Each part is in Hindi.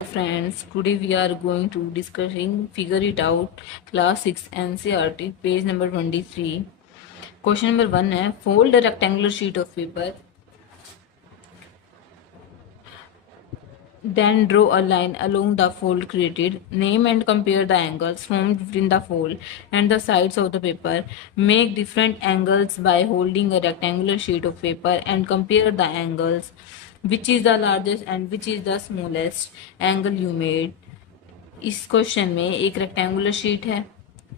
Friends, today we are going to discussing figure it out class 6 NCERT page number 23. Question number 1 है fold a rectangular sheet of paper, then draw a line along the fold created. Name and compare the angles formed between the fold and the sides of the paper. Make different angles by holding a rectangular sheet of paper and compare the angles. Which is the largest and which is the smallest angle you made? इस क्वेश्चन में एक रेक्टेंगुलर शीट है,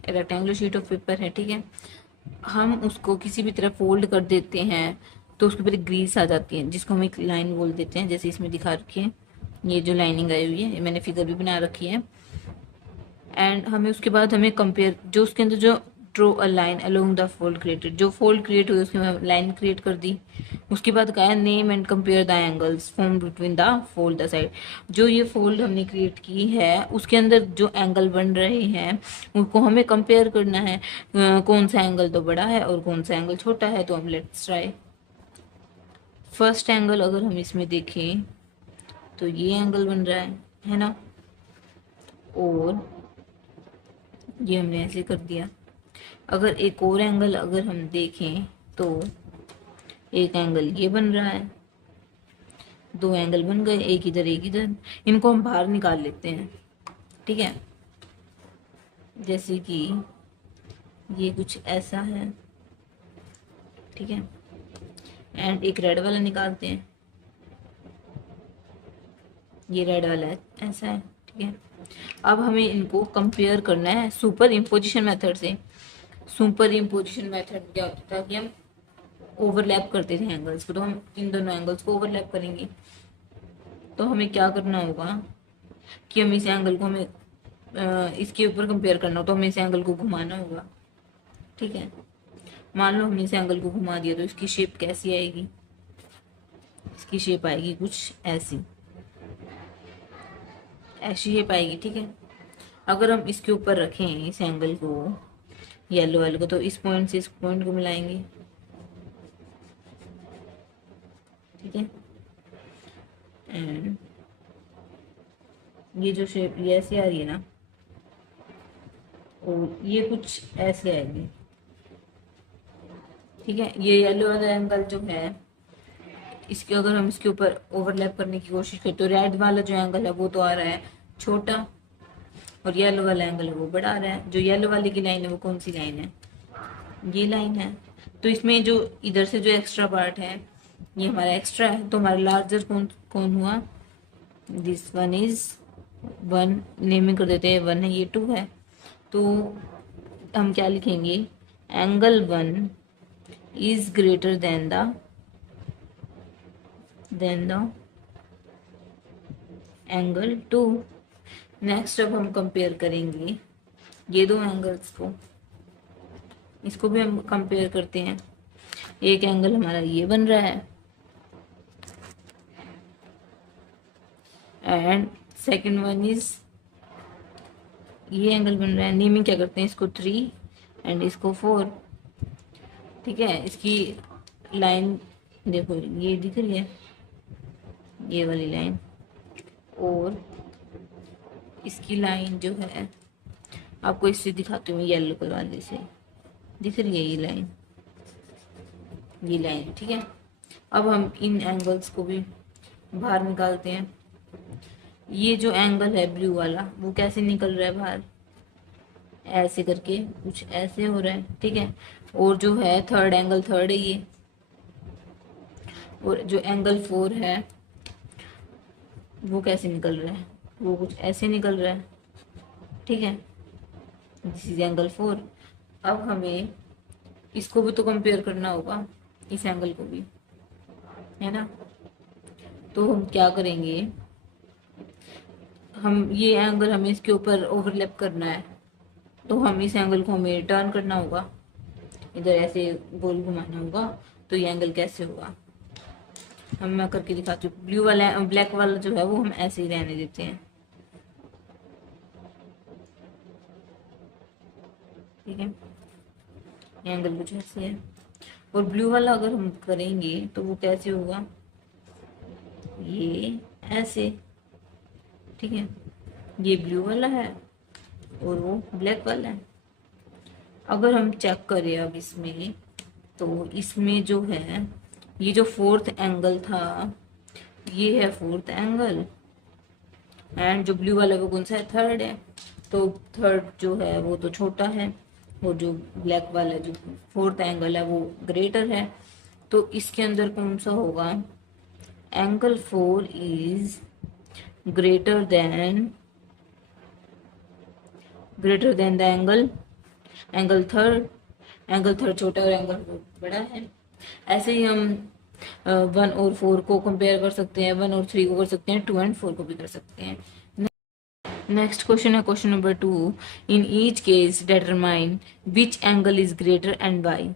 रेक्टेंगुलर शीट ऑफ पेपर है, ठीक है। हम उसको किसी भी तरह फोल्ड कर देते हैं तो उसके ऊपर एक ग्रीस आ जाती है जिसको हम एक लाइन बोल देते हैं, जैसे इसमें दिखा रखी है। ये जो लाइनिंग आई हुई है, मैंने फिगर भी बना रखी है। एंड हमें उसके बाद हमें कंपेयर, जो उसके अंदर जो draw a line along the fold created, जो फोल्ड क्रिएट हुई उसकी लाइन क्रिएट कर दी। उसके बाद कहा name and compare the angles form between the fold the side. जो ये फोल्ड हमने क्रिएट की है उसके अंदर जो एंगल बन रहे हैं उनको हमें कंपेयर करना है। कौन सा एंगल तो बड़ा है और कौन सा एंगल छोटा है। तो हम लेट्स ट्राई। फर्स्ट एंगल अगर हम इसमें देखें तो ये एंगल बन रहा है ना, और ये हमने ऐसे कर दिया। अगर एक और एंगल अगर हम देखें तो एक एंगल ये बन रहा है, दो एंगल बन गए, एक इधर एक इधर। इनको हम बाहर निकाल लेते हैं, ठीक है। जैसे कि ये कुछ ऐसा है, ठीक है। एंड एक रेड वाला निकालते हैं, ये रेड वाला है, ऐसा है, ठीक है। अब हमें इनको कंपेयर करना है सुपर इम्पोजिशन मेथड से। सुपर इम्पोजिशन मेथड क्या होता है कि हम ओवरलैप करते थे एंगल्स को, तो हम इन दोनों एंगल्स को ओवरलैप करेंगे। तो हमें क्या करना होगा कि हम इस एंगल को हमें इसके ऊपर कंपेयर करना हो, तो हमें इस एंगल को घुमाना होगा, ठीक है। मान लो हमने इस एंगल को घुमा दिया तो इसकी शेप कैसी आएगी? इसकी शेप आएगी कुछ ऐसी, ऐसी शेप आएगी, ठीक है। अगर हम इसके ऊपर रखें इस एंगल को, येलो वाले को, तो इस पॉइंट से इस पॉइंट को मिलाएंगे, ठीक है। एंड ये जो शेप ये ऐसे आ रही है ना, और ये कुछ ऐसे आएगी, ठीक है। ये येलो वाला एंगल जो है, इसके अगर हम इसके ऊपर ओवरलैप करने की कोशिश करें तो रेड वाला जो एंगल है वो तो आ रहा है छोटा, और येलो वाला एंगल है वो बड़ा आ रहा है। जो येलो वाले की लाइन है वो कौन सी लाइन है? ये लाइन है। तो इसमें जो इधर से जो एक्स्ट्रा पार्ट है ये हमारा एक्स्ट्रा है, तो हमारा लार्जर कौन कौन हुआ? This one is one, naming कर देते हैं, वन है, ये टू है। तो हम क्या लिखेंगे? Angle one is greater than the angle two. Next अब हम कंपेयर करेंगे ये दो एंगल्स को, इसको भी हम कंपेयर करते हैं। एक एंगल हमारा ये बन रहा है एंड सेकंड वन इज ये एंगल बन रहा है। नेमिंग क्या करते हैं? इसको थ्री एंड इसको फोर, ठीक है। इसकी लाइन देखो, ये दिख रही है, ये वाली लाइन, और इसकी लाइन जो है आपको इससे दिखाती हूँ, येलो कलर वाले से दिख रही है ये लाइन, ये लाइन, ठीक है। अब हम इन एंगल्स को भी बाहर निकालते हैं। ये जो एंगल है ब्लू वाला वो कैसे निकल रहा है बाहर? ऐसे करके कुछ ऐसे हो रहा है, ठीक है। और जो है थर्ड एंगल, थर्ड है ये, और जो एंगल फोर है वो कैसे निकल रहा है? वो कुछ ऐसे निकल रहा है, ठीक है। This is angle four. अब हमें इसको भी तो कंपेयर करना होगा, इस एंगल को भी, है ना। तो हम क्या करेंगे, हम ये एंगल हमें इसके ऊपर ओवरलैप करना है, तो हम इस एंगल को हमें टर्न करना होगा, इधर ऐसे गोल घुमाना होगा। तो ये एंगल कैसे होगा? मैं करके दिखाती हूँ। ब्लू वाला, ब्लैक वाला जो है वो हम ऐसे ही रहने देते हैं, ठीक है। ये एंगल कुछ ऐसे है, और ब्लू वाला अगर हम करेंगे तो वो कैसे होगा? ये ऐसे, ठीक है, ये ब्लू वाला है और वो ब्लैक वाला है। अगर हम चेक करें अब इसमें, तो इसमें जो है ये जो फोर्थ एंगल था, ये है फोर्थ एंगल, एंड जो ब्लू वाला वो कौन सा है, थर्ड है। तो थर्ड जो है वो तो छोटा है, और जो ब्लैक वाला जो फोर्थ एंगल है वो ग्रेटर है। तो इसके अंदर कौन सा होगा, angle 4 is greater than the angle third. Angle third छोटा और एंगल 4 बड़ा है। ऐसे ही हम 1 और 4 को कंपेयर कर सकते हैं, 1 और 3 को कर सकते हैं, 2 and 4 को भी कर सकते हैं। नेक्स्ट क्वेश्चन है question number 2। In each case determine which angle is greater and why.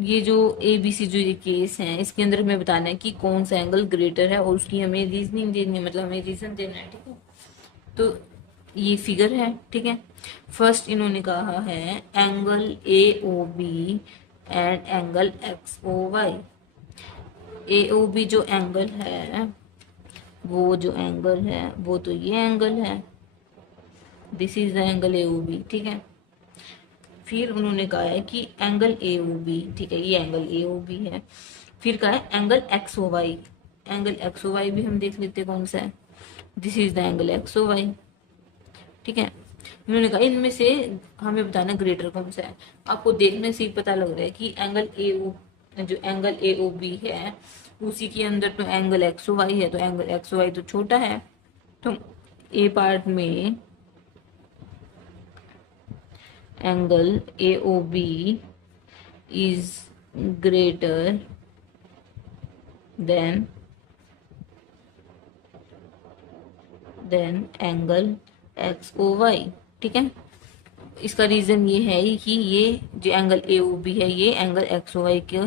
ये जो ए बी सी जो ये केस है, इसके अंदर हमें बताना है कि कौन सा एंगल ग्रेटर है और उसकी हमें रीजनिंग देनी है, मतलब हमें रीजन देना है। ठीक है, तो ये फिगर है। ठीक है, फर्स्ट इन्होंने कहा है angle A O B and angle X O Y. A O B जो एंगल है, वो जो एंगल है वो तो ये एंगल है, this is the angle A O B. ठीक है, फिर उन्होंने कहा है कि एंगल ए ओ बी, ठीक है, ये एंगल ए ओ बी है। फिर कहा है angle X O Y. Angle X O Y भी हम देख लेते हैं कौन सा है, this is the angle X O Y. ठीक है, उन्होंने कहा इनमें से हमें बताना ग्रेटर कौन सा है। आपको देखने से ही पता लग रहा है कि एंगल ए ओ, जो एंगल ए ओ बी है उसी के अंदर तो एंगल एक्स ओ वाई है, तो एंगल एक्स ओ वाई तो छोटा है। तो ए पार्ट में angle A O B is greater than angle X O Y. ठीक है, इसका रीजन ये है कि ये जो एंगल ए ओ बी है ये एंगल एक्स ओ वाई के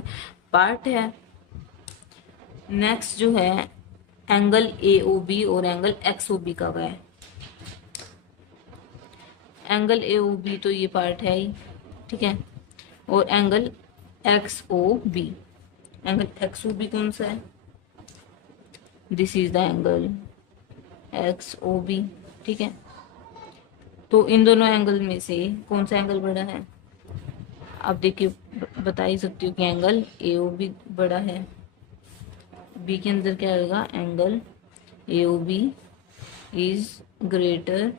पार्ट है। नेक्स्ट जो है एंगल ए ओ बी और एंगल एक्स ओ बी का है। एंगल ए ओ बी तो ये पार्ट है ही, ठीक है, और angle X O B, angle X O B कौन सा है, this is the angle X O B. ठीक है, तो इन दोनों एंगल में से कौन सा एंगल बड़ा है, आप देखिए बता ही सकती हो कि एंगल ए ओ बी बड़ा है। बी के अंदर क्या आएगा, angle A O B is greater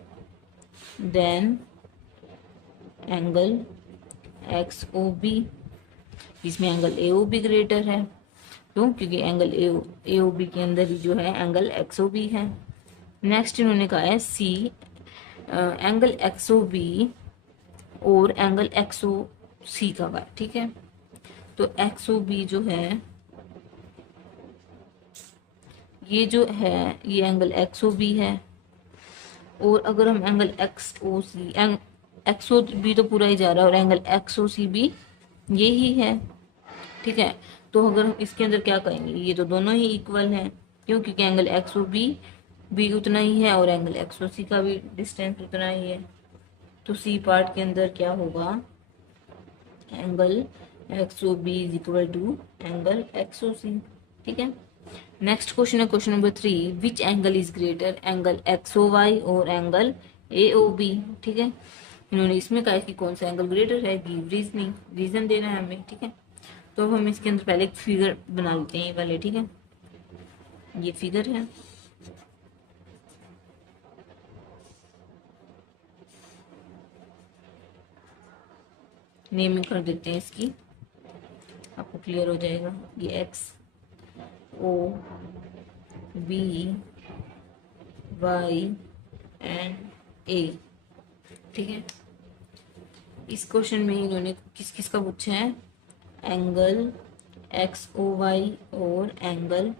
than angle X O B. इसमें angle A O B greater है, क्यों, क्योंकि एंगल ए ओ बी के अंदर ही जो है एंगल एक्स ओ बी है। नेक्स्ट इन्होंने कहा है C angle X O B और एंगल एक्स ओ सी का है। ठीक है, तो एक्स ओ बी जो है ये जो है ये एंगल एक्स ओ बी है, और अगर हम एंगल एक्स ओ सी, एक्स ओ बी तो पूरा ही जा रहा है और एंगल एक्स ओ सी भी ये ही है। ठीक है, तो अगर हम इसके अंदर क्या करेंगे, ये तो दोनों ही इक्वल हैं, क्यों, क्योंकि एंगल एक्स ओ बी भी उतना ही है और एंगल एक्स ओ सी का भी डिस्टेंस उतना ही है। तो सी पार्ट के अंदर क्या होगा, angle X O B is equal to angle X O C. ठीक है, नेक्स्ट क्वेश्चन है question number 3। Which angle is greater, angle X O Y और एंगल ए ओ बी। ठीक है, इन्होंने इसमें कहा कि कौन सा एंगल ग्रेटर है, गिव रीजनिंग, रीजन देना है हमें। ठीक है, तो अब हम इसके अंदर पहले एक फिगर बना लेते हैं ये वाले। ठीक है, ये फिगर है, नेमिंग कर देते हैं इसकी, आपको क्लियर हो जाएगा। ये X O B Y and A. ठीक है, इस क्वेश्चन में इन्होंने किस किस का पूछा है, एंगल एक्स ओ वाई और एंगल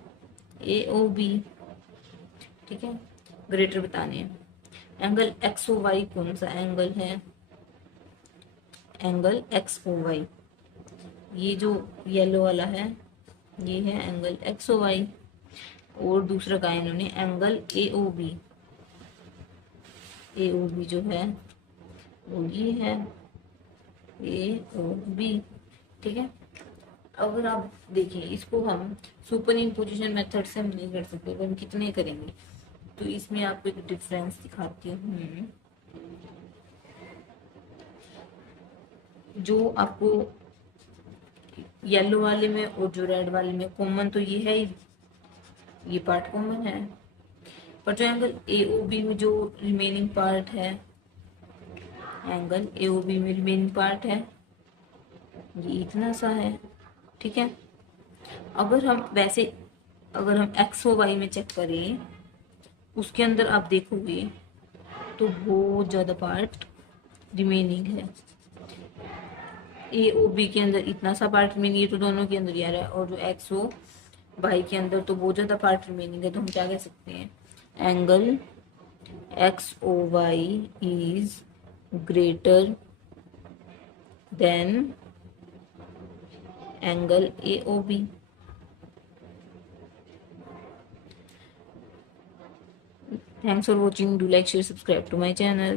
ए ओ बी। ठीक है, ग्रेटर बताने हैं। एंगल एक्स ओ वाई कौन सा एंगल है, एंगल एक्स ओ वाई, ये जो येलो वाला है ये है एंगल एक्स ओ वाई, और दूसरा का इन्होंने angle A O B. A O B जो है वो ये है ए ओ बी। ठीक है, अगर आप देखिए इसको हम सुपर इम्पोजिशन मेथड से हम नहीं कर सकते, तो हम कितने करेंगे, तो इसमें आपको एक डिफरेंस दिखाती हूँ। जो आपको येलो वाले में और जो रेड वाले में कॉमन तो ये है ही, ये पार्ट कॉमन है, पर जो एंगल AOB में जो रिमेनिंग पार्ट है, एंगल AOB में रिमेनिंग पार्ट है ये इतना सा है। ठीक है, अगर हम वैसे अगर हम XOY में चेक करें, उसके अंदर आप देखोगे तो बहुत ज्यादा पार्ट रिमेनिंग है। AOB के अंदर इतना सा पार्ट रिमेनिंग है, तो दोनों के अंदर यार है, और जो XOY के अंदर तो बहुत ज्यादा पार्ट रिमेनिंग है। तो हम क्या कह सकते हैं, angle XOY is greater than angle AOB। Thanks for watching. Do like, share, subscribe to my channel.